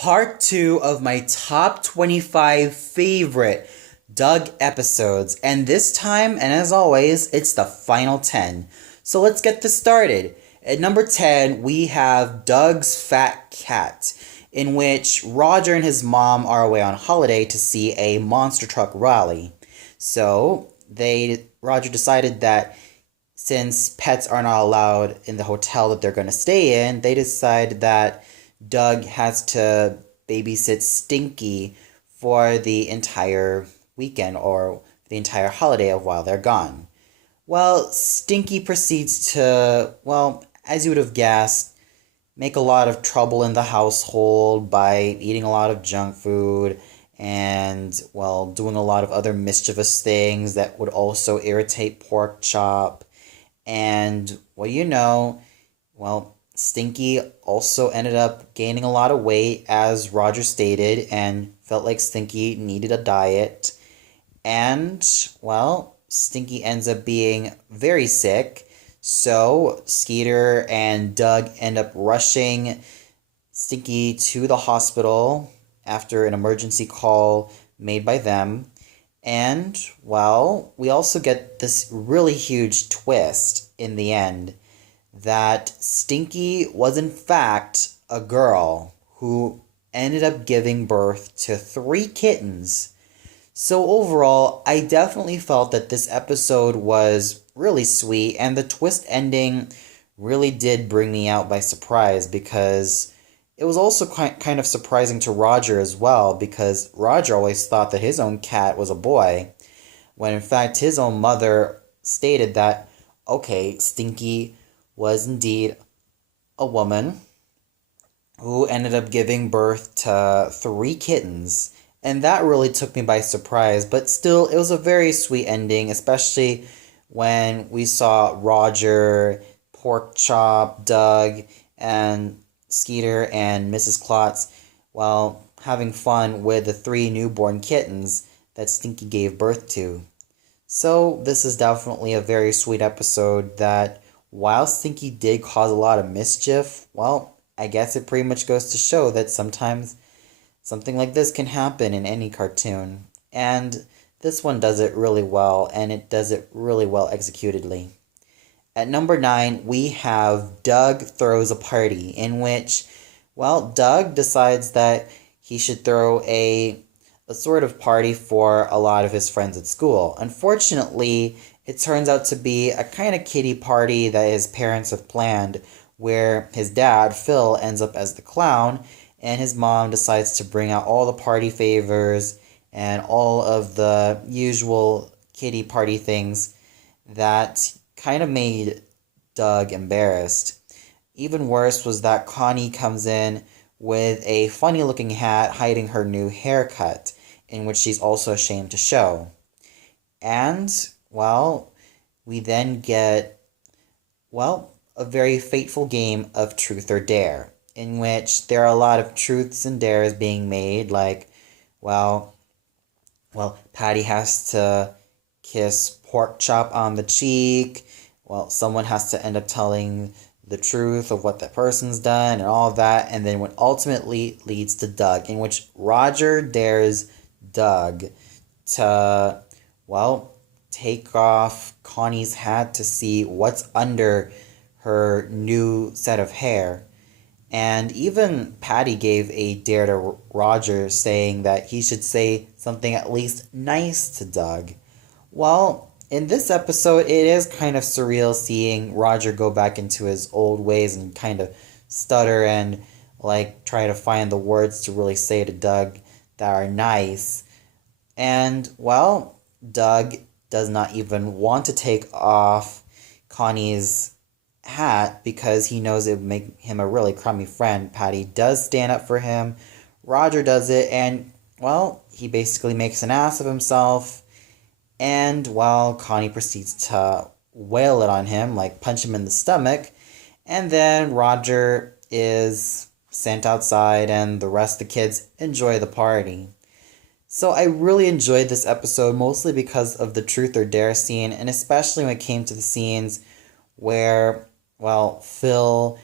part 2 of my top 25 favorite Doug episodes. And this time, and as always, it's the final 10. So let's get this started. At number 10, we have Doug's Fat Cat, in which Roger and his mom are away on holiday to see a monster truck rally. So Roger decided that since pets are not allowed in the hotel that they're going to stay in, they decide that Doug has to babysit Stinky for the entire weekend or the entire holiday of while they're gone. Well, Stinky proceeds to, well, as you would have guessed, make a lot of trouble in the household by eating a lot of junk food and, well, doing a lot of other mischievous things that would also irritate Pork Chop. And, well, Stinky also ended up gaining a lot of weight, as Roger stated, and felt like Stinky needed a diet. And, well, Stinky ends up being very sick, so Skeeter and Doug end up rushing Stinky to the hospital after an emergency call made by them. And, well, we also get this really huge twist in the end that Stinky was in fact a girl who ended up giving birth to 3 kittens. So overall, I definitely felt that this episode was really sweet, and the twist ending really did bring me out by surprise, because it was also kind of surprising to Roger as well, because Roger always thought that his own cat was a boy, when in fact his own mother stated that, okay, Stinky was indeed a woman who ended up giving birth to 3 kittens. And that really took me by surprise, but still, it was a very sweet ending, especially when we saw Roger, Pork Chop, Doug, and Skeeter and Mrs. Klotz, well, having fun with the 3 newborn kittens that Stinky gave birth to. So this is definitely a very sweet episode that, while Stinky did cause a lot of mischief, well, I guess it pretty much goes to show that sometimes something like this can happen in any cartoon. And this one does it really well, and it does it really well executedly. At number 9, we have Doug Throws a Party, in which, well, Doug decides that he should throw a sort of party for a lot of his friends at school. Unfortunately, it turns out to be a kind of kiddie party that his parents have planned, where his dad, Phil, ends up as the clown, and his mom decides to bring out all the party favors and all of the usual kiddie party things that kind of made Doug embarrassed. Even worse was that Connie comes in with a funny looking hat hiding her new haircut, in which she's also ashamed to show. And, well, we then get, well, a very fateful game of Truth or Dare, in which there are a lot of truths and dares being made, like, well, Patty has to kiss Pork Chop on the cheek. Well, someone has to end up telling the truth of what that person's done and all of that. And then what ultimately leads to Doug, in which Roger dares Doug to, well, take off Connie's hat to see what's under her new set of hair. And even Patty gave a dare to Roger, saying that he should say something at least nice to Doug. Well, in this episode, it is kind of surreal seeing Roger go back into his old ways and kind of stutter and, like, try to find the words to really say to Doug that are nice. And, well, Doug does not even want to take off Connie's hat because he knows it would make him a really crummy friend. Patty does stand up for him. Roger does it, and, well, he basically makes an ass of himself. And, well, Connie proceeds to wail it on him, like punch him in the stomach. And then Roger is sent outside, and the rest of the kids enjoy the party. So I really enjoyed this episode, mostly because of the Truth or Dare scene, and especially when it came to the scenes where, well, Phil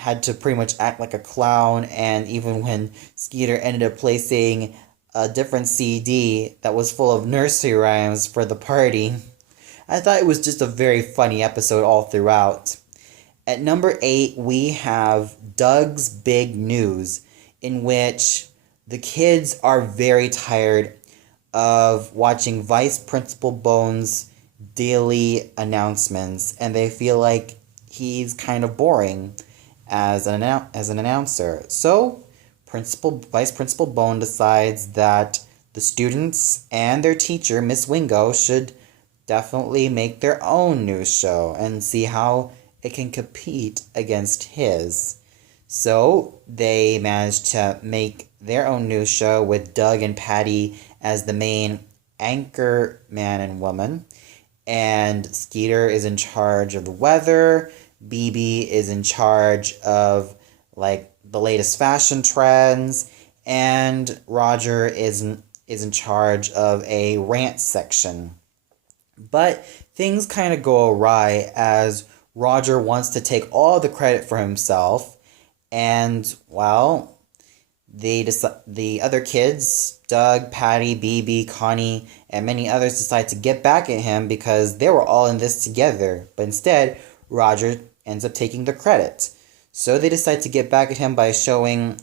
had to pretty much act like a clown, and even when Skeeter ended up placing a different CD that was full of nursery rhymes for the party. I thought it was just a very funny episode all throughout. At number 8, we have Doug's Big News, in which the kids are very tired of watching Vice Principal Bones' daily announcements, and they feel like he's kind of boring as an announcer. So, Vice Principal Bone decides that the students and their teacher, Miss Wingo, should definitely make their own news show and see how it can compete against his. So they managed to make their own news show with Doug and Patty as the main anchor man and woman. And Skeeter is in charge of the weather. BB is in charge of like the latest fashion trends. And Roger is in charge of a rant section. But things kind of go awry as Roger wants to take all the credit for himself. And, well, the other kids, Doug, Patty, BB, Connie, and many others decide to get back at him because they were all in this together. But instead, Roger ends up taking the credit. So they decide to get back at him by showing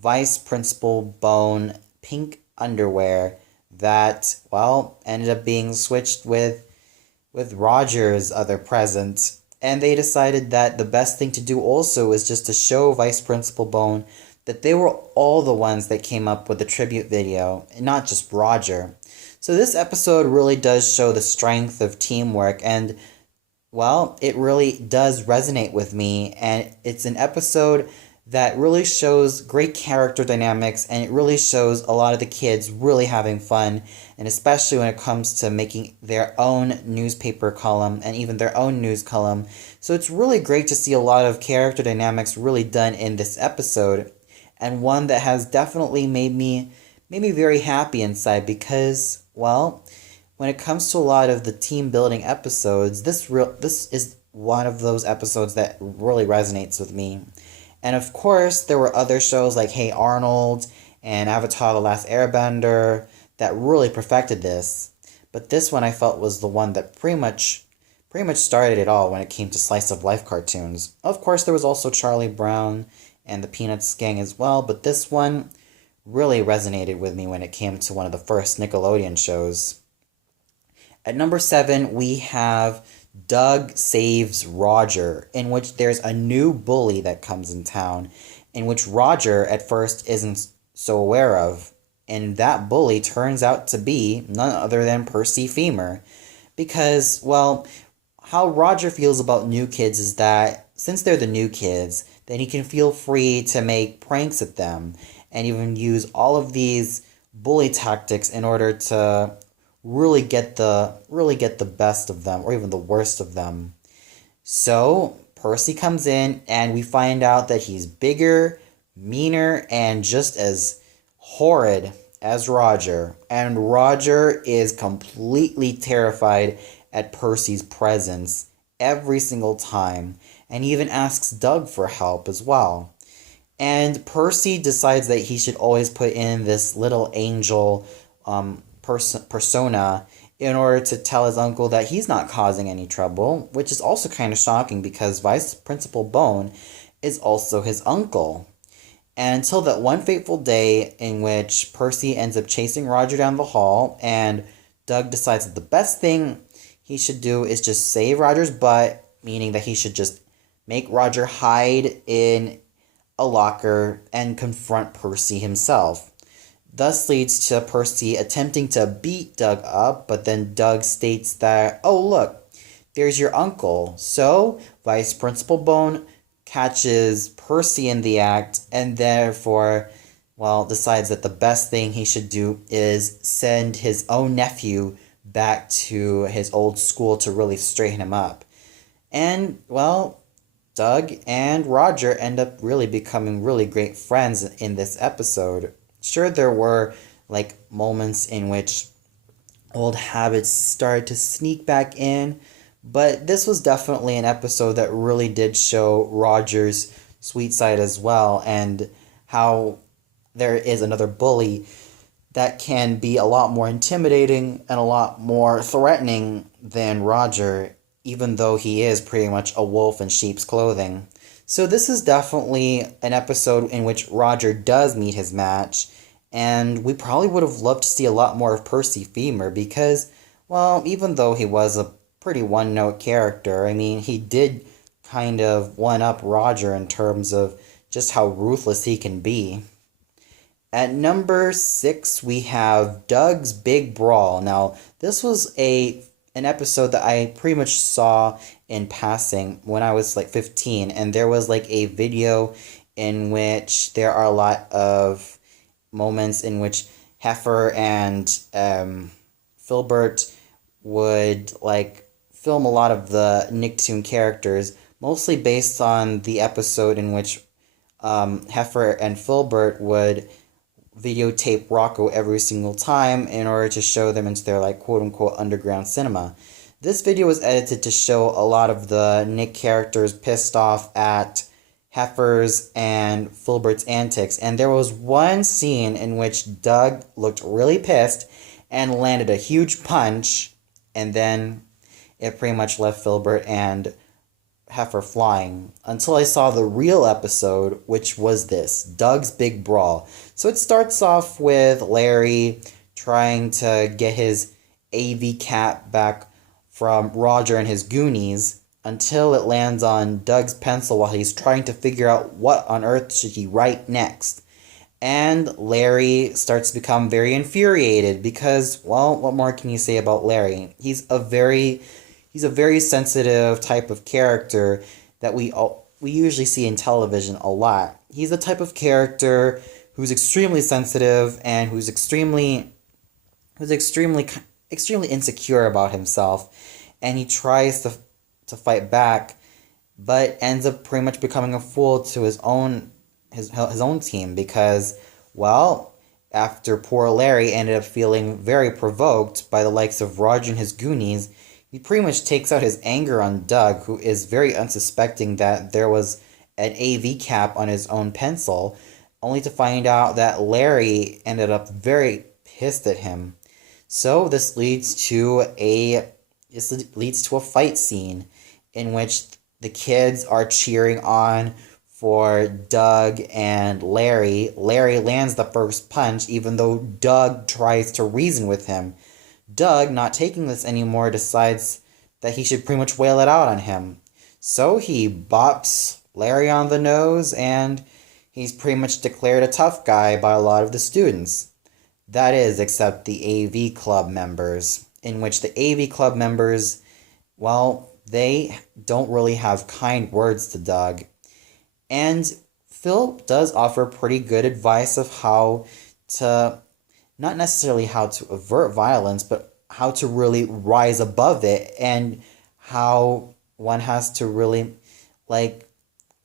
Vice Principal Bone pink underwear that, well, ended up being switched with Roger's other present. And they decided that the best thing to do also was just to show Vice Principal Bone that they were all the ones that came up with the tribute video, and not just Roger. So this episode really does show the strength of teamwork, and, well, it really does resonate with me, and it's an episode that really shows great character dynamics, and it really shows a lot of the kids really having fun, and especially when it comes to making their own newspaper column and even their own news column. So it's really great to see a lot of character dynamics really done in this episode, and one that has definitely made me very happy inside because, well, when it comes to a lot of the team building episodes, this is one of those episodes that really resonates with me. And of course, there were other shows like Hey Arnold and Avatar: The Last Airbender that really perfected this. But this one I felt was the one that pretty much started it all when it came to slice of life cartoons. Of course, there was also Charlie Brown and the Peanuts gang as well, but this one really resonated with me when it came to one of the first Nickelodeon shows. At number 7, we have Doug Saves Roger, in which there's a new bully that comes in town, in which Roger at first isn't so aware of. And that bully turns out to be none other than Percy Femur. Because, well, how Roger feels about new kids is that since they're the new kids, then he can feel free to make pranks at them and even use all of these bully tactics in order to really get the best of them or even the worst of them. So Percy comes in and we find out that he's bigger, meaner, and just as horrid as Roger. And Roger is completely terrified at Percy's presence every single time, and he even asks Doug for help as well. And Percy decides that he should always put in this little angel persona in order to tell his uncle that he's not causing any trouble, which is also kind of shocking because Vice Principal Bone is also his uncle. And until that one fateful day in which Percy ends up chasing Roger down the hall, and Doug decides that the best thing he should do is just save Roger's butt, meaning that he should just make Roger hide in a locker and confront Percy himself. Thus leads to Percy attempting to beat Doug up, but then Doug states that, oh look, there's your uncle. So Vice Principal Bone catches Percy in the act and therefore, well, decides that the best thing he should do is send his own nephew back to his old school to really straighten him up. And, well, Doug and Roger end up really becoming really great friends in this episode. Sure, there were, like, moments in which old habits started to sneak back in, but this was definitely an episode that really did show Roger's sweet side as well, and how there is another bully that can be a lot more intimidating and a lot more threatening than Roger, even though he is pretty much a wolf in sheep's clothing. So this is definitely an episode in which Roger does meet his match, and we probably would have loved to see a lot more of Percy Femur because, well, even though he was a pretty one-note character, I mean, he did kind of one-up Roger in terms of just how ruthless he can be. At number 6, we have Doug's Big Brawl. Now, this was an episode that I pretty much saw in passing when I was like 15, and there was like a video in which there are a lot of moments in which Heifer and Filbert would like film a lot of the Nicktoon characters, mostly based on the episode in which Heifer and Filbert would videotape Rocco every single time in order to show them into their like quote-unquote underground cinema. This video was edited to show a lot of the Nick characters pissed off at Heifer's and Filbert's antics, and there was one scene in which Doug looked really pissed and landed a huge punch, and then it pretty much left Filbert and Heifer flying, until I saw the real episode, which was this, Doug's Big Brawl. So it starts off with Larry trying to get his AV cap back from Roger and his Goonies, until it lands on Doug's pencil while he's trying to figure out what on earth should he write next. And Larry starts to become very infuriated because, well, what more can you say about Larry? He's a very sensitive type of character that we usually see in television a lot. He's the type of character who's extremely sensitive and who's extremely insecure about himself, and he tries to fight back, but ends up pretty much becoming a fool to his own team because, well, after poor Larry ended up feeling very provoked by the likes of Roger and his Goonies, he pretty much takes out his anger on Doug, who is very unsuspecting that there was an AV cap on his own pencil, only to find out that Larry ended up very pissed at him. So this leads to a fight scene in which the kids are cheering on for Doug and Larry. Larry lands the first punch, even though Doug tries to reason with him. Doug, not taking this anymore, decides that he should pretty much wail it out on him. So he bops Larry on the nose, and he's pretty much declared a tough guy by a lot of the students. That is, except the AV club members, in which the AV club members, well, they don't really have kind words to Doug. And Phil does offer pretty good advice of how to, not necessarily how to avert violence, but how to really rise above it, and how one has to really, like,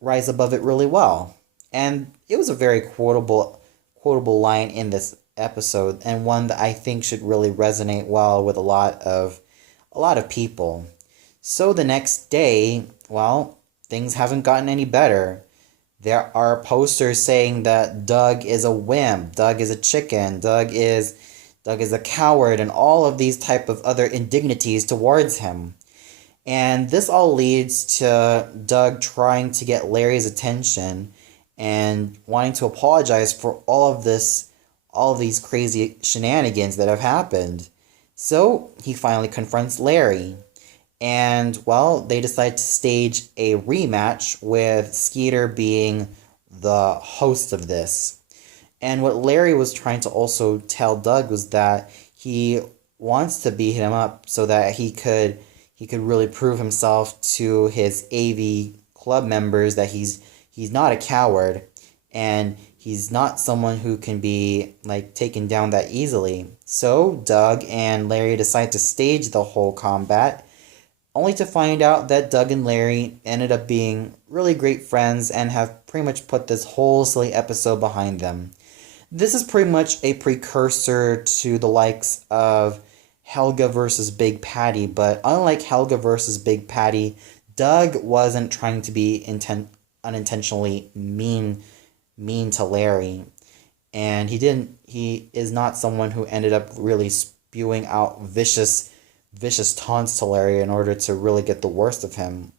rise above it really well. And it was a very quotable line in this episode, and one that I think should really resonate well with a lot of people. So the next day, well, things haven't gotten any better. There are posters saying that Doug is a wimp, Doug is a chicken, Doug is a coward, and all of these type of other indignities towards him. And this all leads to Doug trying to get Larry's attention and wanting to apologize for all of these crazy shenanigans that have happened. So he finally confronts Larry. And, well, they decide to stage a rematch with Skeeter being the host of this. And what Larry was trying to also tell Doug was that he wants to beat him up so that he could really prove himself to his AV club members that he's not a coward and he's not someone who can be like taken down that easily. So Doug and Larry decide to stage the whole combat, only to find out that Doug and Larry ended up being really great friends and have pretty much put this whole silly episode behind them. This is pretty much a precursor to the likes of Helga versus Big Patty, but unlike Helga versus Big Patty, Doug wasn't trying to be unintentionally mean to Larry. And he is not someone who ended up really spewing out vicious taunts to Larry in order to really get the worst of him.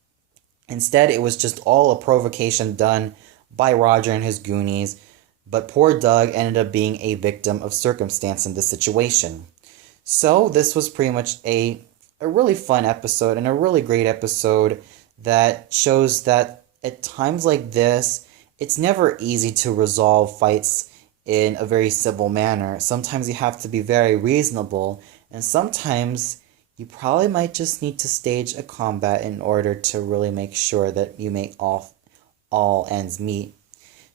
Instead, it was just all a provocation done by Roger and his Goonies, but poor Doug ended up being a victim of circumstance in this situation. So this was pretty much a really fun episode and a really great episode that shows that at times like this, it's never easy to resolve fights in a very civil manner. Sometimes you have to be very reasonable, and sometimes you probably might just need to stage a combat in order to really make sure that you make all ends meet.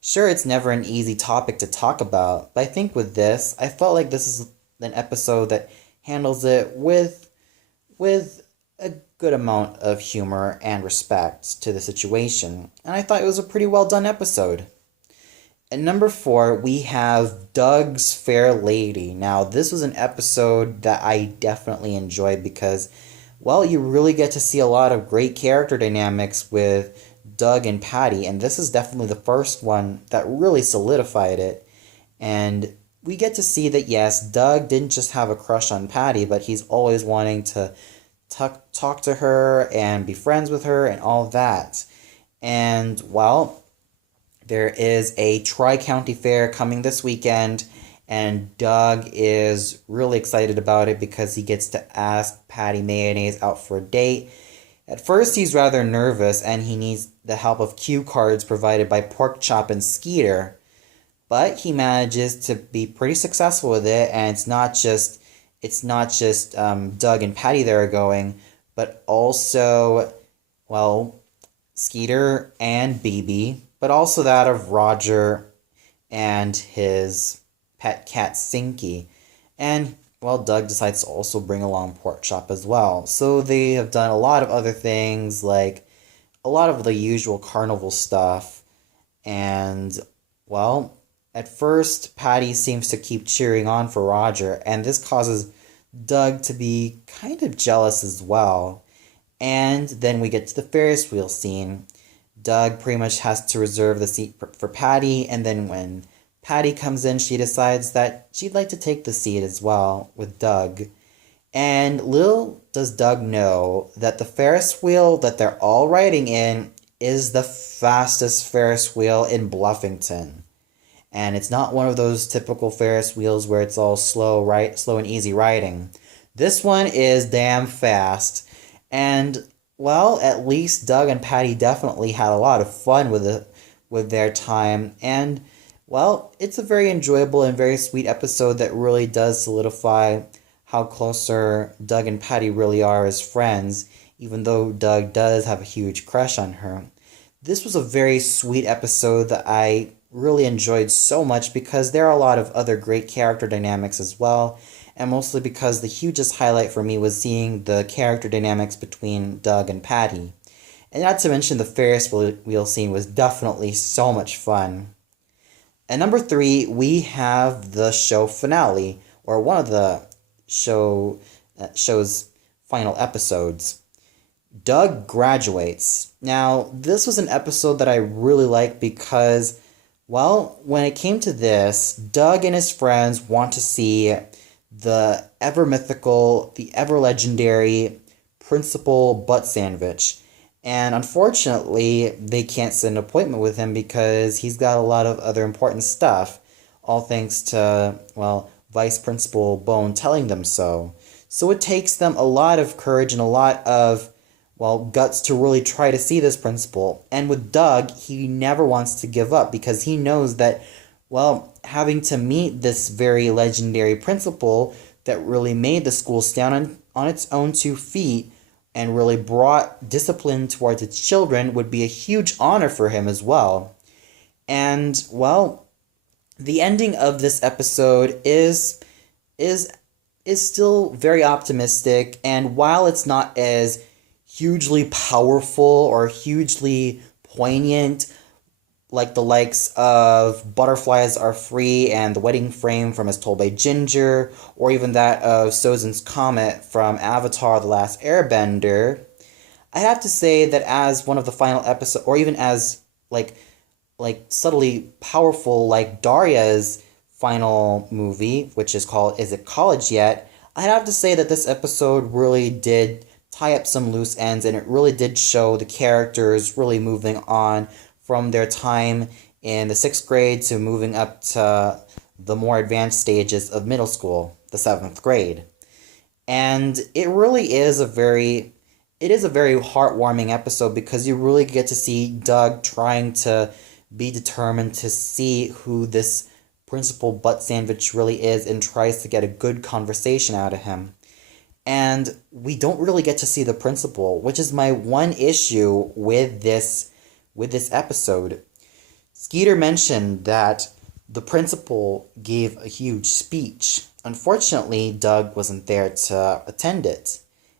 Sure, it's never an easy topic to talk about, but I think with this, I felt like this is an episode that handles it with a good amount of humor and respect to the situation, and I thought it was a pretty well done episode. At number 4, we have Doug's Fair Lady. Now, this was an episode that I definitely enjoyed because, well, you really get to see a lot of great character dynamics with Doug and Patty, and this is definitely the first one that really solidified it. And we get to see that, yes, Doug didn't just have a crush on Patty, but he's always wanting to talk to her and be friends with her and all that. And, well, there is a Tri-County Fair coming this weekend, and Doug is really excited about it because he gets to ask Patty Mayonnaise out for a date. At first, he's rather nervous, and he needs the help of cue cards provided by Porkchop and Skeeter. But he manages to be pretty successful with it, and it's not just Doug and Patty that are going, but also, well, Skeeter and BB, but also that of Roger and his pet cat Sinky. And, well, Doug decides to also bring along Porkchop as well. So they have done a lot of other things, like a lot of the usual carnival stuff. And, well, at first, Patty seems to keep cheering on for Roger, and this causes Doug to be kind of jealous as well. And then we get to the Ferris wheel scene. Doug pretty much has to reserve the seat for Patty, and then when Patty comes in, she decides that she'd like to take the seat as well with Doug. And little does Doug know that the Ferris wheel that they're all riding in is the fastest Ferris wheel in Bluffington. And it's not one of those typical Ferris wheels where it's all slow and easy riding. This one is damn fast. And, well, at least Doug and Patty definitely had a lot of fun with their time. And, well, it's a very enjoyable and very sweet episode that really does solidify how closer Doug and Patty really are as friends, even though Doug does have a huge crush on her. This was a very sweet episode that I really enjoyed so much because there are a lot of other great character dynamics as well, and mostly because the hugest highlight for me was seeing the character dynamics between Doug and Patty. And not to mention the Ferris wheel scene was definitely so much fun. At number 3, we have the show finale, or one of the show's final episodes. Doug graduates. Now, this was an episode that I really liked because, well, when it came to this, Doug and his friends want to see the ever mythical, the ever legendary Principal Butt Sandwich. And unfortunately, they can't set an appointment with him because he's got a lot of other important stuff, all thanks to, well, Vice Principal Bone telling them so. So it takes them a lot of courage and a lot of, well, guts to really try to see this principal. And with Doug, he never wants to give up because he knows that, well, having to meet this very legendary principal that really made the school stand on its own 2 feet and really brought discipline towards its children would be a huge honor for him as well. And, well, the ending of this episode is still very optimistic, and while it's not as hugely powerful or hugely poignant like the likes of Butterflies Are Free and The Wedding Frame from As Told by Ginger, or even that of Sozin's Comet from Avatar The Last Airbender, I have to say that as one of the final episodes, or even as like subtly powerful like Daria's final movie, which is called Is It College Yet? I'd have to say that this episode really did tie up some loose ends, and it really did show the characters really moving on from their time in the 6th grade to moving up to the more advanced stages of middle school, the 7th grade. And it is a very heartwarming episode because you really get to see Doug trying to be determined to see who this principal butt sandwich really is and tries to get a good conversation out of him. And we don't really get to see the principal, which is my one issue with this episode. Skeeter mentioned that the principal gave a huge speech. Unfortunately, Doug wasn't there to attend it,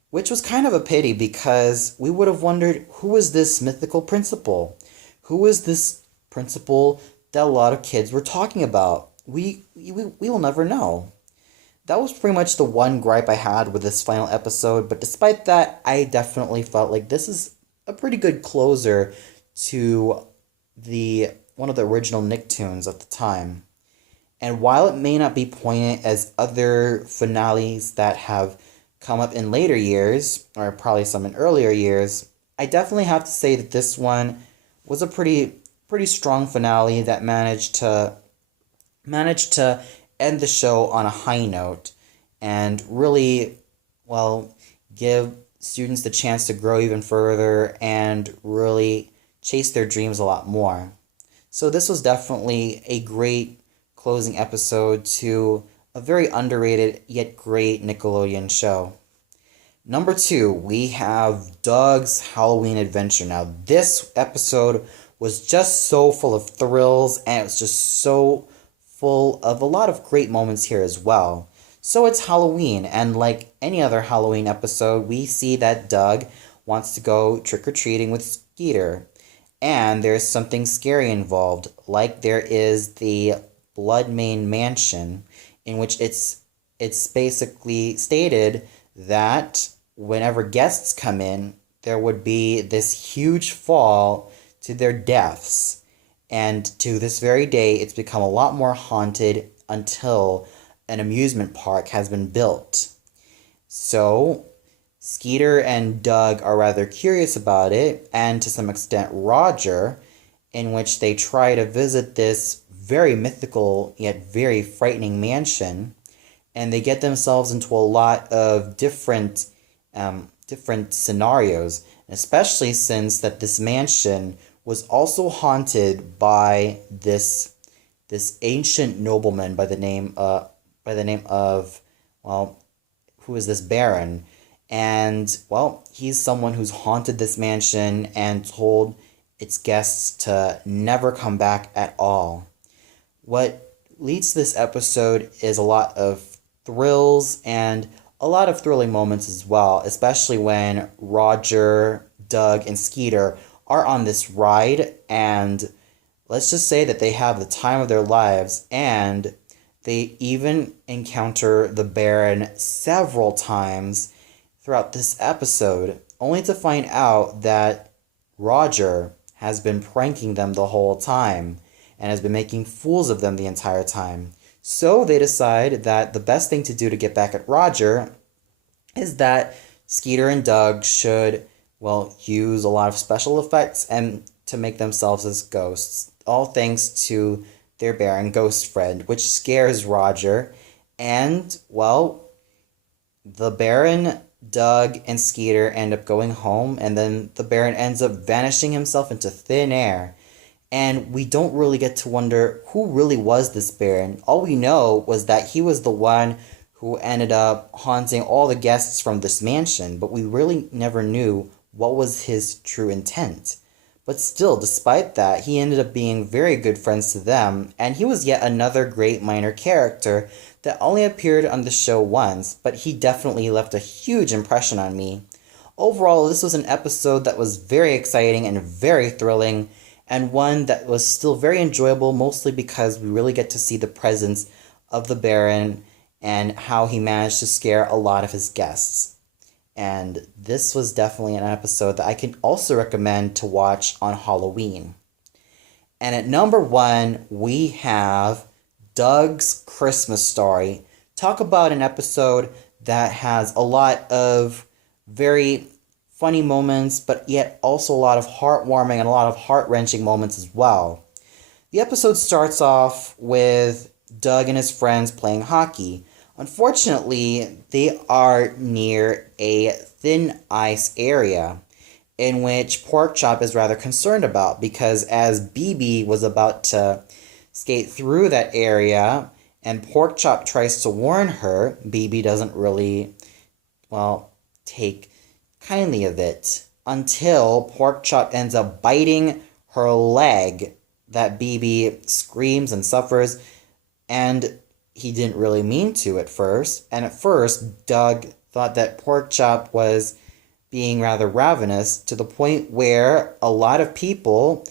which was kind of a pity because we would have wondered who is this mythical principal? Who is this principal that a lot of kids were talking about? We will never know. That was pretty much the one gripe I had with this final episode, but despite that, I definitely felt like this is a pretty good closer to the one of the original Nicktoons of the time. And while it may not be poignant as other finales that have come up in later years, or probably some in earlier years, I definitely have to say that this one was a pretty strong finale that managed to end the show on a high note and really, well, give students the chance to grow even further and really chase their dreams a lot more. So this was definitely a great closing episode to a very underrated yet great Nickelodeon show. Number 2, we have Doug's Halloween Adventure. Now, this episode was just so full of thrills, and it was just so full of a lot of great moments here as well. So it's Halloween, and like any other Halloween episode, we see that Doug wants to go trick-or-treating with Skeeter. And there's something scary involved, like there is the Blood Main Mansion, in which it's basically stated that whenever guests come in, there would be this huge fall to their deaths. And to this very day, it's become a lot more haunted until an amusement park has been built. So Skeeter and Doug are rather curious about it, and to some extent Roger, in which they try to visit this very mythical yet very frightening mansion, and they get themselves into a lot of different scenarios, especially since that this mansion was also haunted by this ancient nobleman by the name of, well, who is this Baron? And, well, he's someone who's haunted this mansion and told its guests to never come back at all. What leads to this episode is a lot of thrills and a lot of thrilling moments as well, especially when Roger, Doug, and Skeeter are on this ride, and let's just say that they have the time of their lives, and they even encounter the Baron several times throughout this episode, only to find out that Roger has been pranking them the whole time and has been making fools of them the entire time. So they decide that the best thing to do to get back at Roger is that Skeeter and Doug should, well, use a lot of special effects and to make themselves as ghosts, all thanks to their Baron ghost friend, which scares Roger. And, well, the Baron, Doug, and Skeeter end up going home, and then the Baron ends up vanishing himself into thin air. And we don't really get to wonder who really was this Baron. All we know was that he was the one who ended up haunting all the guests from this mansion, but we really never knew what was his true intent. But still, despite that, he ended up being very good friends to them, and he was yet another great minor character that only appeared on the show once, but he definitely left a huge impression on me. Overall, this was an episode that was very exciting and very thrilling, and one that was still very enjoyable, mostly because we really get to see the presence of the Baron and how he managed to scare a lot of his guests. And this was definitely an episode that I can also recommend to watch on Halloween. And at number 1, we have Doug's Christmas Story. Talk about an episode that has a lot of very funny moments, but yet also a lot of heartwarming and a lot of heart-wrenching moments as well. The episode starts off with Doug and his friends playing hockey. Unfortunately, they are near a thin ice area in which Porkchop is rather concerned about, because as BB was about to skate through that area and Porkchop tries to warn her, BB doesn't really, take kindly of it until Porkchop ends up biting her leg that BB screams and suffers, and he didn't really mean to at first. And at first, Doug thought that Porkchop was being rather ravenous, to the point where a lot of people,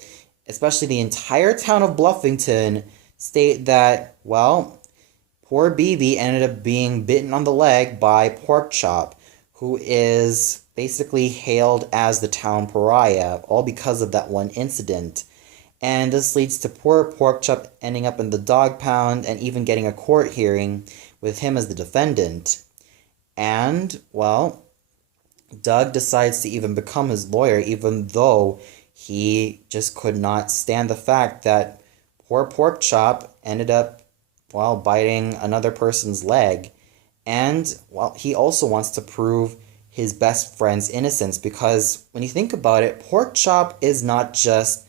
especially the entire town of Bluffington, state that, poor BB ended up being bitten on the leg by Porkchop, who is basically hailed as the town pariah, all because of that one incident. And this leads to poor Porkchop ending up in the dog pound and even getting a court hearing with him as the defendant. And, Doug decides to even become his lawyer, even though he just could not stand the fact that poor Porkchop ended up, biting another person's leg. And, he also wants to prove his best friend's innocence, because when you think about it, Porkchop is not just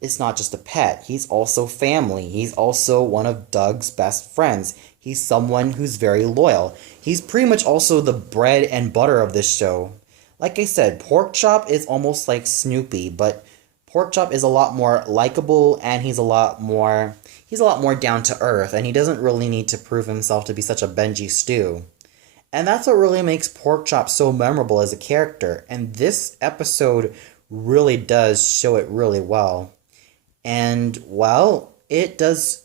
a pet. He's also family. He's also one of Doug's best friends. He's someone who's very loyal. He's pretty much also the bread and butter of this show. Like I said, Porkchop is almost like Snoopy, but Porkchop is a lot more likable, and he's a lot more down to earth, and he doesn't really need to prove himself to be such a Benji Stew. And that's what really makes Porkchop so memorable as a character, and this episode really does show it really well. And, it does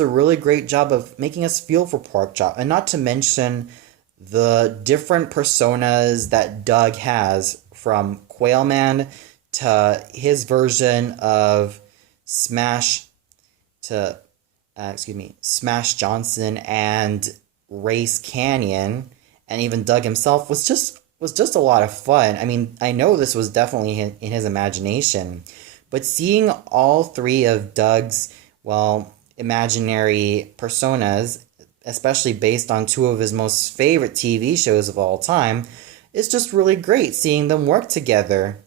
a really great job of making us feel for Porkchop, and not to mention the different personas that Doug has, from Quailman to his version of Smash Johnson and Race Canyon, and even Doug himself was just a lot of fun. I mean, I know this was definitely in his imagination, but seeing all 3 of Doug's, imaginary personas, especially based on 2 of his most favorite TV shows of all time, is just really great seeing them work together.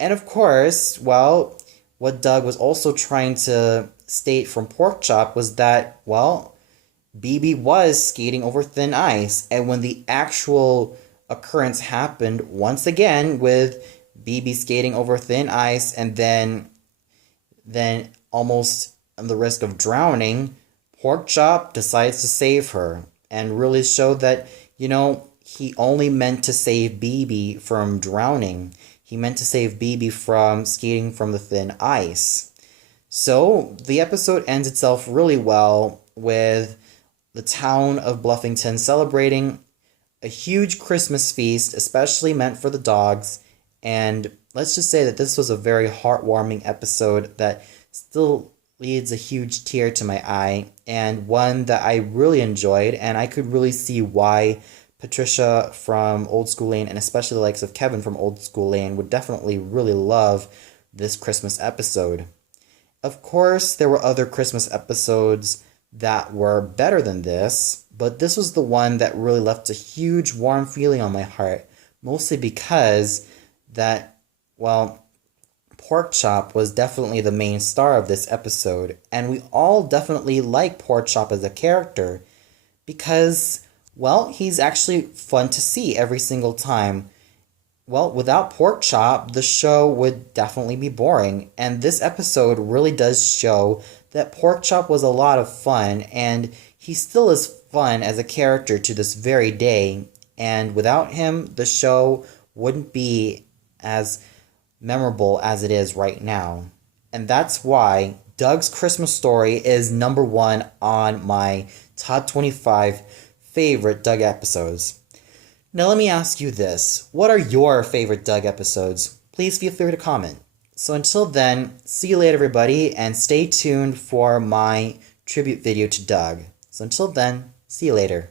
And of course, what Doug was also trying to state from Porkchop was that, BB was skating over thin ice, and when the actual occurrence happened once again with BB skating over thin ice and then almost on the risk of drowning, Porkchop decides to save her and really show that, he only meant to save BB from drowning. He meant to save BB from skating from the thin ice. So the episode ends itself really well with the town of Bluffington celebrating a huge Christmas feast, especially meant for the dogs. And let's just say that this was a very heartwarming episode that still leads a huge tear to my eye, and one that I really enjoyed, and I could really see why Patricia from Old School Lane, and especially the likes of Kevin from Old School Lane, would definitely really love this Christmas episode. Of course, there were other Christmas episodes that were better than this, but this was the one that really left a huge warm feeling on my heart, mostly because that, Porkchop was definitely the main star of this episode, and we all definitely like Porkchop as a character, because, he's actually fun to see every single time. Without Porkchop, the show would definitely be boring, and this episode really does show that Porkchop was a lot of fun, and he still is fun as a character to this very day, and without him, the show wouldn't be as memorable as it is right now. And that's why Doug's Christmas Story is number 1 on my top 25 favorite Doug episodes. Now let me ask you this. What are your favorite Doug episodes? Please feel free to comment. So until then, see you later, everybody, and stay tuned for my tribute video to Doug. So until then, see you later.